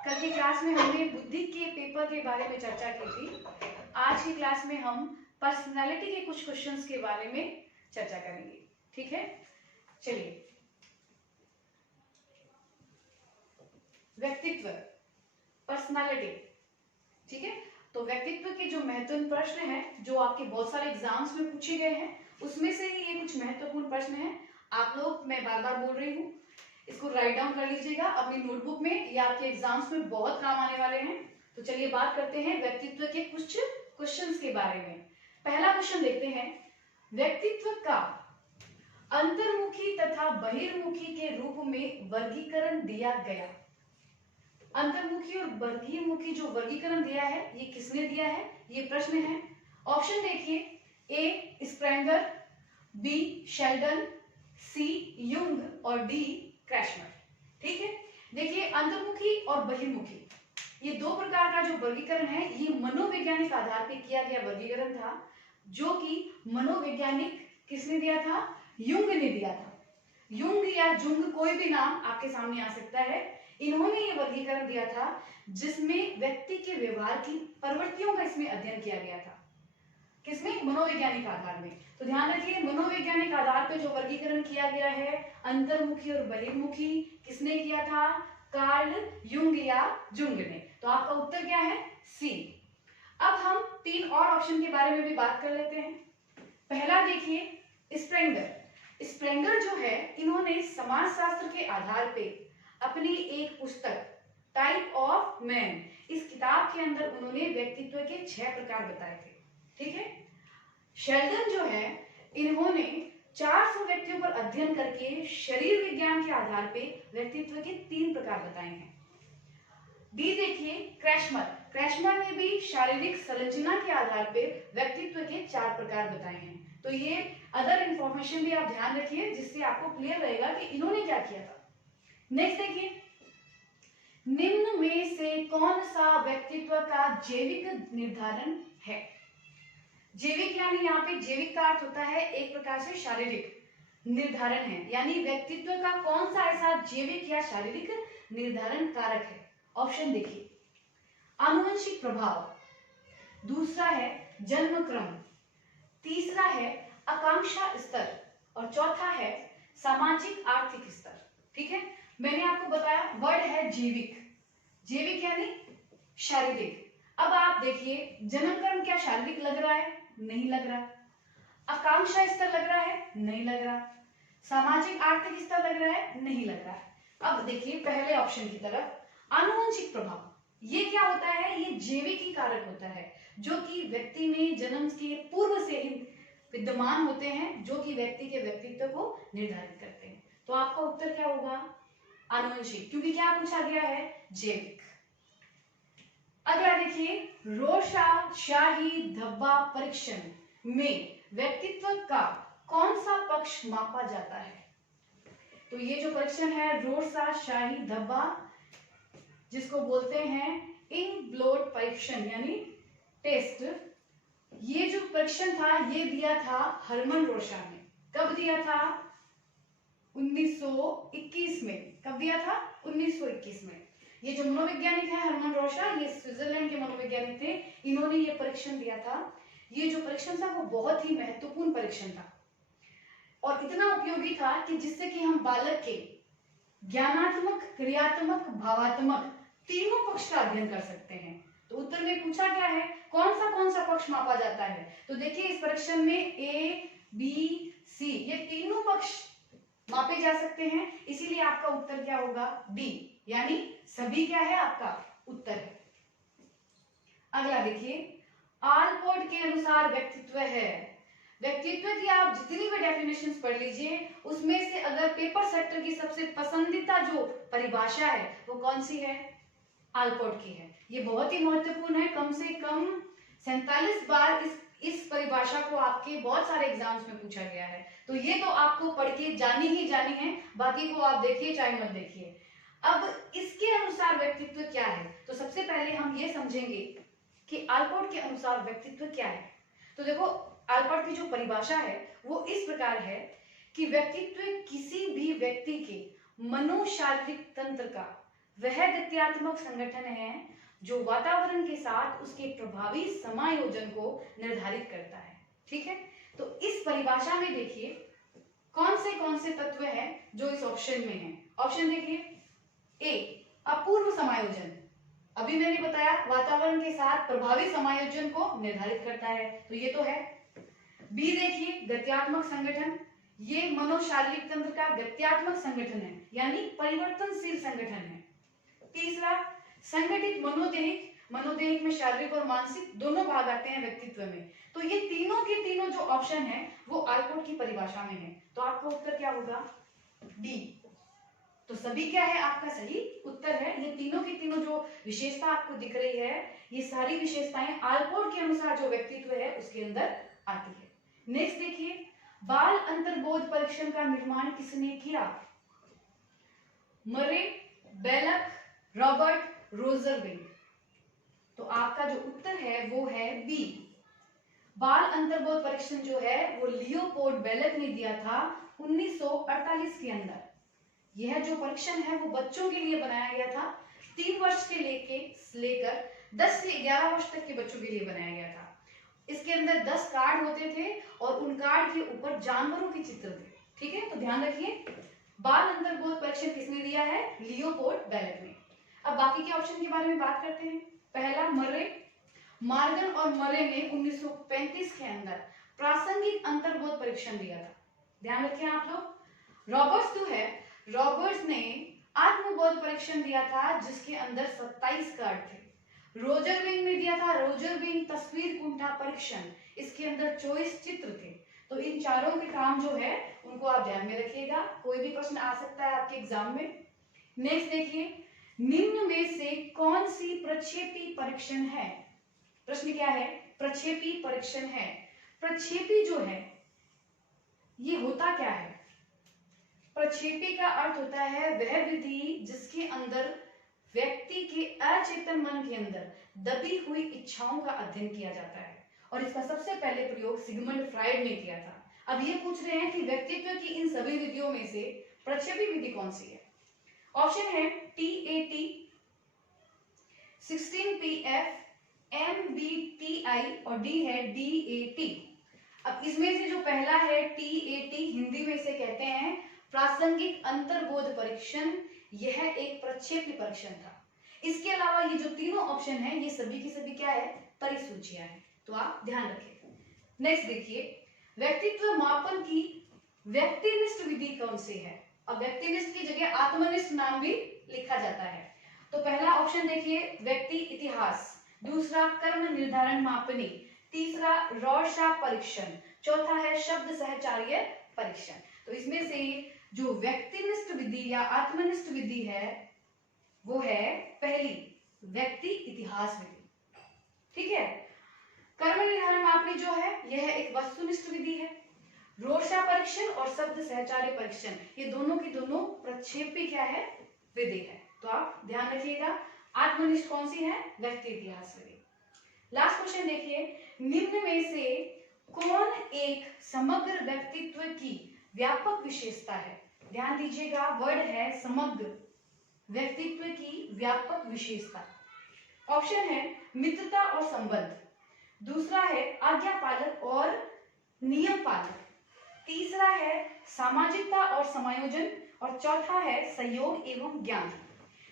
कल की क्लास में हमने बुद्धि के पेपर के बारे में चर्चा की थी। आज की क्लास में हम पर्सनालिटी के कुछ क्वेश्चंस के बारे में चर्चा करेंगे। ठीक है, चलिए। व्यक्तित्व, पर्सनालिटी। ठीक है, तो व्यक्तित्व के जो महत्वपूर्ण प्रश्न हैं, जो आपके बहुत सारे एग्जाम्स में पूछे गए हैं, उसमें से ही ये कुछ महत्वपूर्ण प्रश्न हैं। आप लोग, मैं बार बार बोल रही हूँ, इसको राइट डाउन कर लीजिएगा अपनी नोटबुक में, ये आपके एग्जाम्स में बहुत काम आने वाले हैं। तो चलिए बात करते हैं व्यक्तित्व के कुछ क्वेश्चंस के बारे में। पहला क्वेश्चन देखते हैं, व्यक्तित्व का अंतर्मुखी तथा बहिर्मुखी के रूप में वर्गीकरण दिया गया। अंतर्मुखी और बहिर्मुखी जो वर्गीकरण दिया है, ये किसने दिया है, ये प्रश्न है। ऑप्शन देखिए, ए स्प्रेंगर, बी शेल्डन, सी युंग और डी क्रैशमर। ठीक है, देखिए अंतर्मुखी और बहिर्मुखी, ये दो प्रकार का जो वर्गीकरण है, ये मनोवैज्ञानिक आधार पर किया गया वर्गीकरण था, जो कि मनोवैज्ञानिक किसने दिया था, युंग ने दिया था। युंग या जुंग, कोई भी नाम आपके सामने आ सकता है। इन्होंने ये वर्गीकरण दिया था जिसमें व्यक्ति के व्यवहार की प्रवृत्तियों का इसमें अध्ययन किया गया था। किसमें, मनोवैज्ञानिक आधार में। तो ध्यान रखिए, मनोवैज्ञानिक आधार पर जो वर्गीकरण किया गया है अंतर्मुखी और बहिर्मुखी, किसने किया था, कार्ल युंग या जुंग ने। तो आपका उत्तर क्या है, सी। अब हम तीन और ऑप्शन के बारे में भी बात कर लेते हैं। पहला देखिए, स्प्रेंगर। स्प्रेंगर जो है, इन्होंने समाजशास्त्र के आधार पे अपनी एक पुस्तक टाइप ऑफ मैन, इस किताब के अंदर उन्होंने व्यक्तित्व के 6 प्रकार बताए थे। ठीक है, शेल्डन जो है, इन्होंने 400 व्यक्तियों पर अध्ययन करके शरीर विज्ञान के आधार पे व्यक्तित्व के 3 प्रकार बताए हैं। डी देखिए, क्रैशमर। क्रैशमर ने भी शारीरिक संरचना के आधार पे व्यक्तित्व के 4 प्रकार बताए हैं। तो ये अदर इंफॉर्मेशन भी आप ध्यान रखिए, जिससे आपको क्लियर रहेगा कि इन्होंने क्या किया था। नेक्स्ट देखिए, निम्न में से कौन सा व्यक्तित्व का जैविक निर्धारण है। जैविक यानी यहाँ पे जैविक का अर्थ होता है एक प्रकार से शारीरिक निर्धारण है, यानी व्यक्तित्व का कौन सा ऐसा जैविक या शारीरिक निर्धारण कारक है। ऑप्शन देखिए, आनुवंशिक प्रभाव, दूसरा है जन्म क्रम, तीसरा है आकांक्षा स्तर और चौथा है सामाजिक आर्थिक स्तर। ठीक है, मैंने आपको बताया वर्ड है जैविक। जैविक यानी शारीरिक। अब आप देखिए, जन्म क्रम क्या शारीरिक लग रहा है, नहीं लग रहा। आकांक्षा स्तर लग रहा है, नहीं लग रहा। सामाजिक आर्थिक स्तर लग रहा है, नहीं लग रहा। अब देखिए पहले ऑप्शन की तरफ, आनुवंशिक प्रभाव। ये क्या होता है, ये जैविक ही कारक होता है, जो कि व्यक्ति में जन्म के पूर्व से ही विद्यमान होते हैं, जो कि व्यक्ति के व्यक्तित्व को निर्धारित करते हैं। तो आपका उत्तर क्या होगा, आनुवंशिक, क्योंकि क्या पूछा गया है, जैविक। अगला देखिए, रोशा शाही धब्बा परीक्षण में व्यक्तित्व का कौन सा पक्ष मापा जाता है। तो ये जो परीक्षण है रोशा शाही धब्बा, जिसको बोलते हैं इन ब्लोड परीक्षण यानी टेस्ट, ये जो परीक्षण था ये दिया था हरमन रोशा ने। कब दिया था, 1921 में। कब दिया था, 1921 में। ये जो मनोवैज्ञानिक है हरमन रोशा, ये स्विट्जरलैंड के मनोवैज्ञानिक थे, इन्होंने ये परीक्षण दिया था। ये जो परीक्षण था वो बहुत ही महत्वपूर्ण परीक्षण था और इतना उपयोगी था कि जिससे कि हम बालक के ज्ञानात्मक, क्रियात्मक, भावात्मक तीनों पक्ष का अध्ययन कर सकते हैं। तो उत्तर में पूछा गया है कौन सा पक्ष मापा जाता है। तो देखिए इस परीक्षण में ए, बी, सी, ये तीनों पक्ष मापे जा सकते हैं, इसीलिए आपका उत्तर क्या होगा, डी, यानी सभी क्या है आपका उत्तर है। अगला देखिए, आलपोर्ट के अनुसार व्यक्तित्व है। व्यक्तित्व की आप जितनी भी डेफिनेशंस पढ़ लीजिए, उसमें से अगर पेपर सेक्टर की सबसे पसंदीदा जो परिभाषा है वो कौन सी है, आलपोर्ट की है। ये बहुत ही महत्वपूर्ण है, कम से कम 47 बार इस परिभाषा को आपके बहुत सारे एग्जाम्स में पूछा गया है। तो ये तो आपको पढ़ के जानी ही जानी है, बाकी को आप देखिए चाहे मत देखिए। अब इसके अनुसार व्यक्तित्व क्या है, तो सबसे पहले हम ये समझेंगे कि आलपोर्ट के अनुसार व्यक्तित्व क्या है। तो देखो आलपोर्ट की जो परिभाषा है वो इस प्रकार है कि व्यक्तित्व किसी भी व्यक्ति के मनोशारीरिक तंत्र का वह गत्यात्मक संगठन है जो वातावरण के साथ उसके प्रभावी समायोजन को निर्धारित करता है। ठीक है, तो इस परिभाषा में देखिए कौन से तत्व हैं जो इस ऑप्शन में हैं। ऑप्शन देखिए, ए अपूर्व समायोजन, अभी मैंने बताया वातावरण के साथ प्रभावी समायोजन को निर्धारित करता है, तो ये तो है। बी देखिए गत्यात्मक संगठन, ये मनोशारीरिक तंत्र का गत्यात्मक संगठन है, यानी परिवर्तनशील संगठन है। तीसरा संगठित मनोदेहिक, मनोदेहिक में शारीरिक और मानसिक दोनों भाग आते हैं व्यक्तित्व में। तो ये तीनों के तीनों जो ऑप्शन है वो आलपोर्ट की परिभाषा में है, तो आपका उत्तर क्या होगा? डी। तो सभी क्या है आपका सही उत्तर है। ये तीनों की तीनों जो विशेषता आपको दिख रही है, ये सारी विशेषताएं आलपोर्ट के अनुसार जो व्यक्तित्व है उसके अंदर आती है। नेक्स्ट देखिए, बाल अंतर्बोध परीक्षण का निर्माण किसने किया? मरे, बेलक, रॉबर्ट, रोजरविंग। तो आपका जो उत्तर है वो है बी। बाल अंतर्बोध परीक्षण जो है वो लियोपोल्ड बेलक ने दिया था 1948 के अंदर। यह जो परीक्षण है वो बच्चों के लिए बनाया गया था, 3 वर्ष के लेकर 10 से 11 वर्ष तक के बच्चों के लिए बनाया गया था। इसके अंदर 10 कार्ड होते थे और उन कार्ड के ऊपर जानवरों के चित्र थे। ठीक है, तो ध्यान रखिए बाल अंतर्बोध परीक्षण किसने दिया है? लियोपोल्ड बेलक ने। अब बाकी के ऑप्शन के बारे में बात करते हैं। पहला मरे, मार्गन और मरे ने 1935 के अंदर प्रासंगिक अंतर्बोध परीक्षण दिया था। ध्यान रखें आप लोग। रॉबर्ट्स जो है, रॉबर्ट्स ने आत्मबोध परीक्षण दिया था जिसके अंदर 27 कार्ड थे। रोजरविंग ने दिया था रोजरविंग तस्वीर कुंठा परीक्षण, इसके अंदर 24 चित्र थे। तो इन चारों के काम जो है उनको आप ध्यान में रखिएगा, कोई भी प्रश्न आ सकता है आपके एग्जाम में। नेक्स्ट देखिए, निम्न में से कौन सी प्रक्षेपी परीक्षण है? प्रश्न क्या है? प्रक्षेपी परीक्षण है। प्रक्षेपी जो है ये होता क्या है? प्रक्षेपी का अर्थ होता है वह विधि जिसके अंदर व्यक्ति के अचेतन मन के अंदर दबी हुई इच्छाओं का अध्ययन किया जाता है, और इसका सबसे पहले प्रयोग सिगमंड फ्राइड ने किया था। अब ये पूछ रहे हैं कि व्यक्तित्व की इन सभी विधियों में से प्रक्षेपी विधि कौन सी है? ऑप्शन है TAT, 16PF, MBTI और डी है DAT। अब इसमें से जो पहला है TAT, हिंदी में इसे कहते हैं प्रासंगिक अंतर्बोध परीक्षण, यह एक प्रक्षेपी परीक्षण था। इसके अलावा ये जो तीनों ऑप्शन है ये सभी की सभी क्या है? परिसूचियां है, तो आप ध्यान रखें। नेक्स्ट देखिए, व्यक्तित्व मापन की व्यक्तिनिष्ठ विधि कौन सी है? अब व्यक्तिनिष्ठ की जगह आत्मनिष्ठ नाम भी लिखा जाता है। तो पहला ऑप्शन देखिए व्यक्ति इतिहास, दूसरा कर्म निर्धारण मापनी, तीसरा रॉर्शॉप परीक्षण, चौथा है शब्द सहचार्य परीक्षण। तो इसमें से जो व्यक्तिनिष्ठ विधि या आत्मनिष्ठ विधि है वो है पहली व्यक्ति इतिहास विधि। ठीक है, कर्म निर्धारण मापनी जो है यह एक वस्तुनिष्ठ विधि है। रोर्शॉप परीक्षण और शब्द सहचार्य परीक्षण ये दोनों की दोनों प्रक्षेपी क्या है? विधि है। तो आप ध्यान रखिएगा आत्मनिष्ठ कौन सी है? व्यक्ति इतिहास विधि। लास्ट क्वेश्चन देखिए, निम्न में से कौन एक समग्र व्यक्तित्व की व्यापक विशेषता है? ध्यान दीजिएगा वर्ड है समग्र व्यक्तित्व की व्यापक विशेषता। ऑप्शन है मित्रता और संबंध, दूसरा है आज्ञापालक और नियम पालक, तीसरा है सामाजिकता और समायोजन, और चौथा है सहयोग एवं ज्ञान।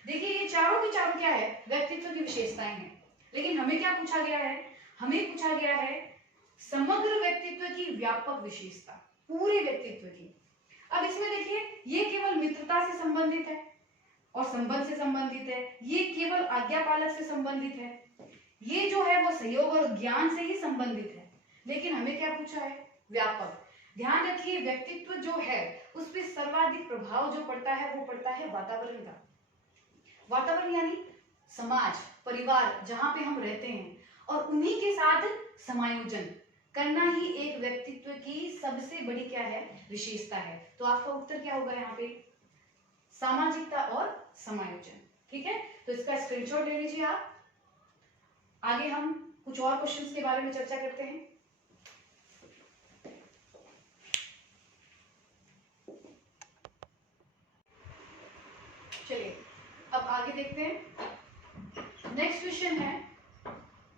देखिए ये चारों के चारों क्या है? व्यक्तित्व की विशेषताएं हैं, लेकिन हमें क्या पूछा गया है? हमें पूछा गया है समग्र व्यक्तित्व की व्यापक विशेषता, पूरे व्यक्तित्व की। अब इसमें देखिए ये केवल मित्रता से संबंधित है और संबंध से संबंधित है, ये केवल आज्ञापालक से संबंधित है, ये जो है वो सहयोग और ज्ञान से ही संबंधित है, लेकिन हमें क्या पूछा है? व्यापक। ध्यान रखिए व्यक्तित्व जो है उस पर सर्वाधिक प्रभाव जो पड़ता है वो पड़ता है वातावरण का। वातावरण यानी समाज, परिवार जहां पे हम रहते हैं, और उन्हीं के साथ समायोजन करना ही एक व्यक्तित्व की सबसे बड़ी क्या है? विशेषता है। तो आपका उत्तर क्या होगा यहाँ पे? सामाजिकता और समायोजन। ठीक है, तो इसका स्क्रीनशॉट ले लीजिए आप। आगे हम कुछ और क्वेश्चंस के बारे में चर्चा करते हैं। चलिए अब आगे देखते हैं। नेक्स्ट क्वेश्चन है,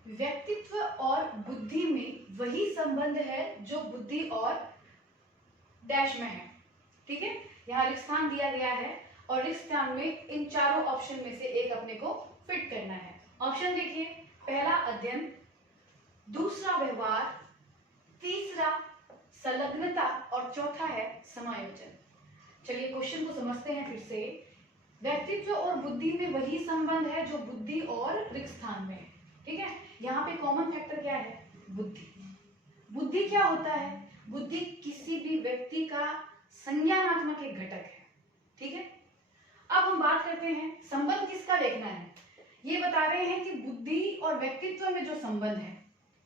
व्यक्तित्व और बुद्धि में वही संबंध है जो बुद्धि और डैश में है। ठीक है, यहाँ रिक्त स्थान दिया गया है और रिक्त स्थान में इन चारों ऑप्शन में से एक अपने को फिट करना है। ऑप्शन देखिए, पहला अध्ययन, दूसरा व्यवहार, तीसरा संलग्नता और चौथा है समायोजन। चलिए क्वेश्चन को समझते हैं फिर से। व्यक्तित्व और बुद्धि में वही संबंध है जो बुद्धि और रिक्त स्थान में है। ठीक है, यहाँ पे कॉमन फैक्टर क्या है? बुद्धि। बुद्धि क्या होता है? बुद्धि किसी भी व्यक्ति का संज्ञानात्मक एक घटक है। ठीक है, अब हम बात करते हैं संबंध किसका देखना है। ये बता रहे हैं कि बुद्धि और व्यक्तित्व में जो संबंध है,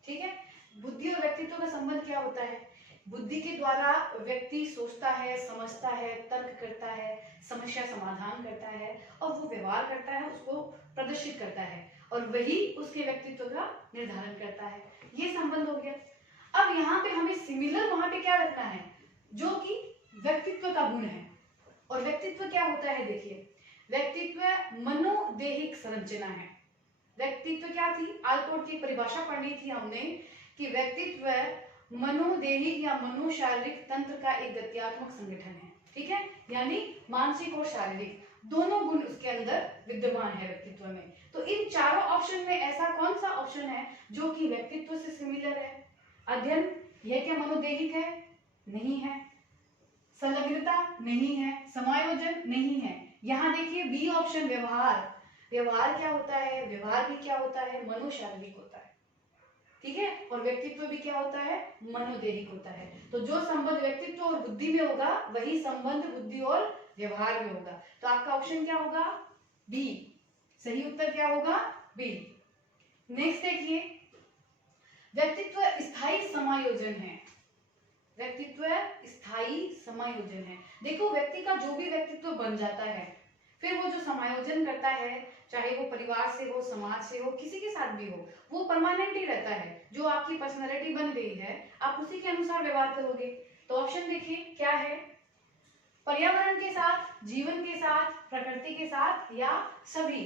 ठीक है, बुद्धि और व्यक्तित्व का संबंध क्या होता है? बुद्धि के द्वारा व्यक्ति सोचता है, समझता है, तर्क करता है, समस्या समाधान करता है और वो व्यवहार करता है, उसको प्रदर्शित करता है और वही उसके व्यक्तित्व का निर्धारण करता है। ये संबंध हो गया। अब यहाँ पे हमें सिमिलर वहां पे क्या रखना है? जो कि व्यक्तित्व का गुण है। और व्यक्तित्व क्या होता है? देखिए, व्यक्तित्व मनोदेहिक संरचना है। व्यक्तित्व क्या थी? आलपोर्ट की परिभाषा पढ़नी थी हमने कि व्यक्तित्व मनोदेहिक या मनोशारीरिक तंत्र का एक गत्यात्मक संगठन है। ठीक है, यानी मानसिक और शारीरिक दोनों गुण उसके अंदर विद्यमान है व्यक्तित्व में। तो इन चारों ऑप्शन में ऐसा कौन सा ऑप्शन है जो कि व्यक्तित्व से सिमिलर है? अध्ययन, यह क्या मनोदेहिक है? नहीं है। संलग्नता नहीं है। समायोजन नहीं है। यहाँ देखिए बी ऑप्शन व्यवहार। व्यवहार क्या होता है? व्यवहार भी क्या होता है? मनोशारीरिक होता है। ठीक है, और व्यक्तित्व भी क्या होता है? मनोदेहिक होता है। तो जो संबंध व्यक्तित्व और बुद्धि में होगा वही संबंध बुद्धि और व्यवहार में होगा। तो आपका ऑप्शन क्या होगा? बी। सही उत्तर क्या होगा? बी। नेक्स्ट देखिए, व्यक्तित्व स्थायी समायोजन है। व्यक्तित्व स्थायी समायोजन है। देखो, व्यक्ति का जो भी व्यक्तित्व बन जाता है, फिर वो जो समायोजन करता है, चाहे वो परिवार से हो, समाज से हो, किसी के साथ भी हो, वो परमानेंट ही रहता है। जो आपकी पर्सनैलिटी बन गई है, आप उसी के अनुसार व्यवहार करोगे। तो ऑप्शन देखिए क्या है? पर्यावरण के साथ, जीवन के साथ, प्रकृति के साथ या सभी।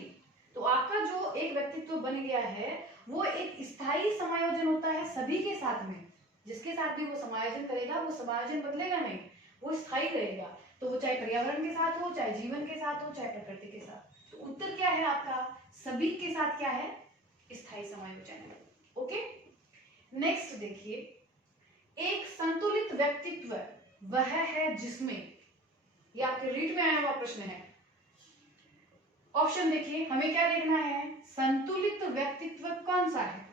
तो आपका जो एक व्यक्तित्व बन गया है वो एक स्थायी समायोजन होता है सभी के साथ में। जिसके साथ भी वो समायोजन करेगा वो समायोजन बदलेगा नहीं, वो स्थायी रहेगा। तो वो चाहे पर्यावरण के साथ हो, चाहे जीवन के साथ हो, चाहे प्रकृति के साथ। तो उत्तर क्या है आपका? सभी के साथ क्या है? स्थायी समायोजन है। ओके, नेक्स्ट देखिए, एक संतुलित व्यक्तित्व वह है जिसमें, ये आपके रीड में आया हुआ प्रश्न है। ऑप्शन देखिए, हमें क्या देखना है? संतुलित व्यक्तित्व कौन सा है,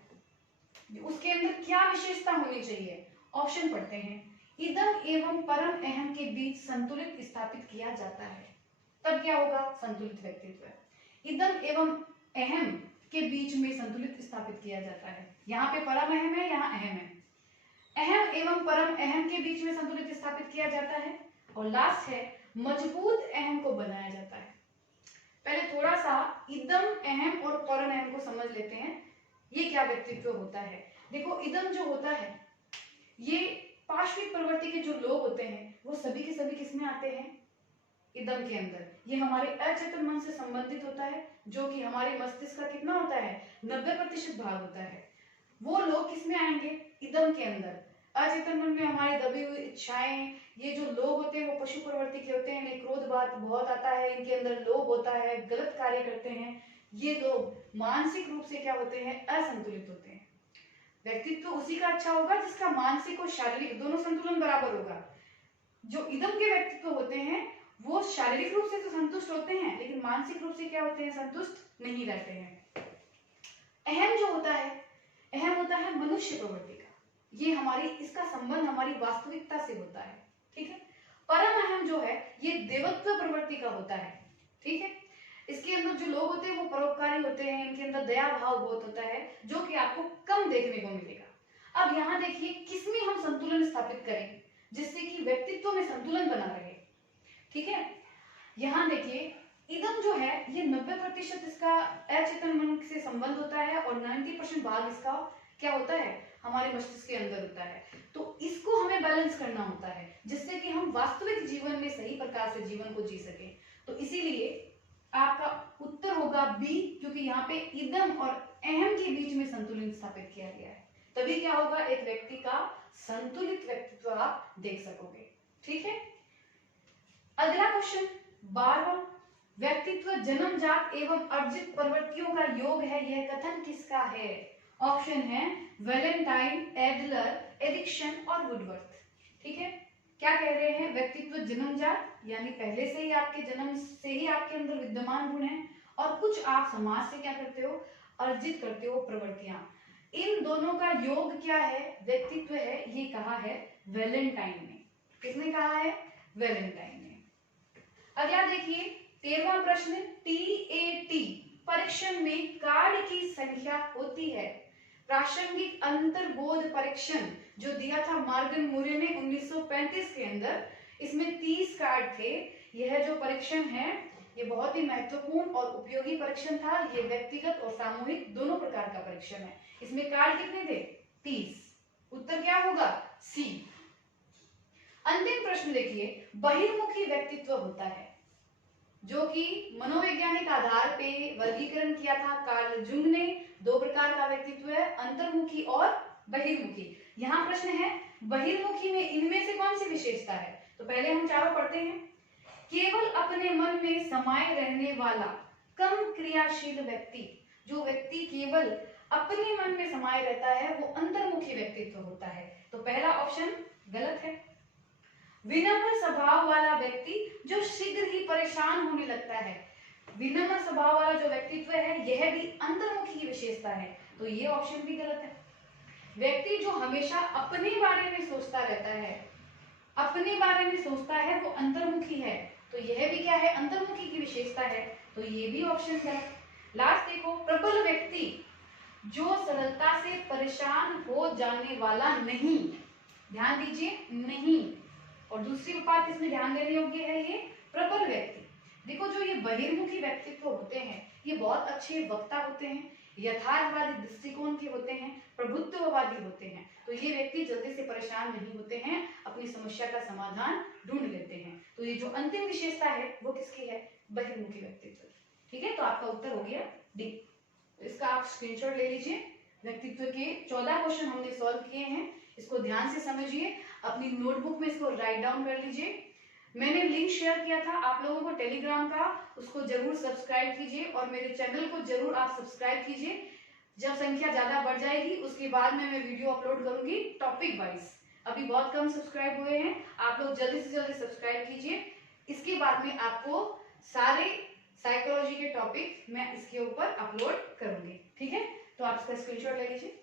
उसके अंदर क्या विशेषता होनी चाहिए। ऑप्शन पढ़ते हैं। इदम एवं परम अहम के बीच संतुलित स्थापित किया जाता है, तब क्या होगा? संतुलित व्यक्तित्व। इदम एवं अहम के बीच में संतुलित स्थापित किया जाता है। यहाँ पे परम अहम है, यहाँ अहम है। अहम एवं परम अहम के बीच में संतुलित स्थापित किया जाता है। और लास्ट है, मजबूत अहम को बनाया जाता है। पहले थोड़ा सा इदम अहम और परम अहम को समझ लेते हैं, ये क्या व्यक्तित्व होता है। देखो, इदम जो होता है, ये पार्श्विक प्रवृत्ति के जो लोग होते हैं वो सभी के सभी किसमें आते हैं? इदम के अंदर। ये हमारे अचेतन मन से संबंधित होता है, जो कि हमारे मस्तिष्क का कितना होता है? 90% भाग होता है। वो लोग किसमें आएंगे? इदम के अंदर। अचेतन मन में हमारी दबी हुई इच्छाएं, ये जो लोग होते हैं वो पशु प्रवृत्ति के होते हैं, इन्हें क्रोध बात बहुत आता है, इनके अंदर लोभ होता है, गलत कार्य करते हैं। ये लोग मानसिक रूप से क्या होते हैं? असंतुलित होते हैं। व्यक्तित्व उसी का अच्छा होगा जिसका मानसिक और शारीरिक दोनों संतुलन बराबर होगा। जो इदम के व्यक्तित्व होते हैं वो शारीरिक रूप से तो संतुष्ट होते हैं, लेकिन मानसिक रूप से क्या होते हैं? संतुष्ट नहीं रहते हैं। अहम जो होता है, अहम होता है मनुष्य प्रवृत्ति का। ये हमारी, इसका संबंध हमारी वास्तविकता से होता है। ठीक है। परम अहम जो है ये देवत्व प्रवृत्ति का होता है। ठीक है, इसके अंदर जो लोग होते हैं वो परोपकारी होते हैं, इनके अंदर दया भाव बहुत होता है, जो कि आपको कम देखने को मिलेगा। अब यहाँ देखिए किसमें हम संतुलन स्थापित करें जिससे कि व्यक्तित्व में संतुलन बना रहे। ठीक है, यहाँ देखिए इदम जो है ये 90% इसका अचेतन मन से संबंध होता है और 90% भाग इसका क्या होता है? हमारे मस्तिष्क के अंदर होता है। तो इसको हमें बैलेंस करना होता है जिससे कि हम वास्तविक जीवन में सही प्रकार से जीवन को जी सके। तो इसीलिए आपका उत्तर होगा बी, क्योंकि यहाँ पे इदम और अहम के बीच में संतुलन स्थापित किया गया है। तभी क्या होगा, एक व्यक्ति का संतुलित व्यक्तित्व आप देख सकोगे। ठीक है, अगला क्वेश्चन 12वां, व्यक्तित्व जन्मजात एवं अर्जित प्रवृत्तियों का योग है, यह कथन किसका है? ऑप्शन है वैलेंटाइन, एडलर, एरिक्सन और वुडवर्थ। ठीक है, क्या कह रहे हैं, व्यक्तित्व जन्मजात यानी पहले से ही आपके जन्म से ही आपके अंदर विद्यमान गुण है, और कुछ आप समाज से क्या करते हो, अर्जित करते हो प्रवृत्तियां। इन दोनों का योग क्या है, व्यक्तित्व है, ये कहा है वैलेंटाइन ने। किसने कहा है? वैलेंटाइन ने। अगला देखिए 13वां प्रश्न, टीएटी परीक्षण में कार्ड की संख्या होती है। प्रासंगिक अंतर्बोध परीक्षण जो दिया था मॉर्गन मूरे ने 1935 के अंदर, इसमें 30 कार्ड थे। यह जो परीक्षण है ये बहुत ही महत्वपूर्ण और उपयोगी परीक्षण था। ये व्यक्तिगत और सामूहिक दोनों प्रकार का परीक्षण है। इसमें कार्ड कितने थे? 30। उत्तर क्या होगा? सी। अंतिम प्रश्न देखिए, बहिर्मुखी व्यक्तित्व होता है जो कि मनोवैज्ञानिक आधार पे वर्गीकरण किया था कार्ल जुंग ने। दो प्रकार का व्यक्तित्व है, अंतर्मुखी और बहिर्मुखी। यहाँ प्रश्न है बहिर्मुखी में इनमें से कौन सी विशेषता है? तो पहले हम चारों पढ़ते हैं। केवल अपने मन में समाये रहने वाला कम क्रियाशील व्यक्ति, जो व्यक्ति केवल अपने मन में समाये रहता है वो अंतर्मुखी व्यक्तित्व होता है। तो पहला ऑप्शन गलत है। विनम्र स्वभाव वाला व्यक्ति जो शीघ्र ही परेशान होने लगता है, विनम्र स्वभाव वाला जो व्यक्तित्व है यह भी अंतर्मुखी की विशेषता है, तो ये ऑप्शन भी गलत है। व्यक्ति जो हमेशा अपने बारे में सोचता रहता है, अपने बारे में सोचता है, वो अंतर्मुखी है, तो यह भी क्या है? अंतर्मुखी की विशेषता है, तो ये भी ऑप्शन गलत। लास्ट देखो, प्रबल व्यक्ति जो सरलता से परेशान हो जाने वाला नहीं, ध्यान दीजिए, नहीं। और दूसरी बात इसमें ध्यान देने योग्य है, ये प्रबल व्यक्ति। देखो जो ये बहिर्मुखी व्यक्तित्व होते हैं ये बहुत अच्छे वक्ता होते हैं, यथार्थवादी दृष्टिकोण के होते हैं, प्रभुत्ववादी होते हैं। तो ये व्यक्ति जल्दी से परेशान नहीं होते हैं, अपनी समस्या का समाधान ढूंढ लेते हैं। तो ये जो अंतिम विशेषता है वो किसकी है? बहिर्मुखी व्यक्तित्व। ठीक है, तो आपका उत्तर हो गया डी। इसका आप स्क्रीनशॉट ले लीजिए। व्यक्तित्व के 14 क्वेश्चन हमने सॉल्व किए हैं, इसको ध्यान से समझिए, अपनी नोटबुक में इसको राइट डाउन कर लीजिए। मैंने लिंक शेयर किया था आप लोगों को टेलीग्राम का, उसको जरूर सब्सक्राइब कीजिए और मेरे चैनल को जरूर आप सब्सक्राइब कीजिए। जब संख्या ज्यादा बढ़ जाएगी उसके बाद में मैं वीडियो अपलोड करूंगी टॉपिक वाइज। अभी बहुत कम सब्सक्राइब हुए हैं, आप लोग जल्दी से जल्दी सब्सक्राइब कीजिए। इसके बाद में आपको सारे साइकोलॉजी के टॉपिक मैं इसके ऊपर अपलोड करूंगी। ठीक है, तो आप इसका स्क्रीनशॉट ले लीजिए।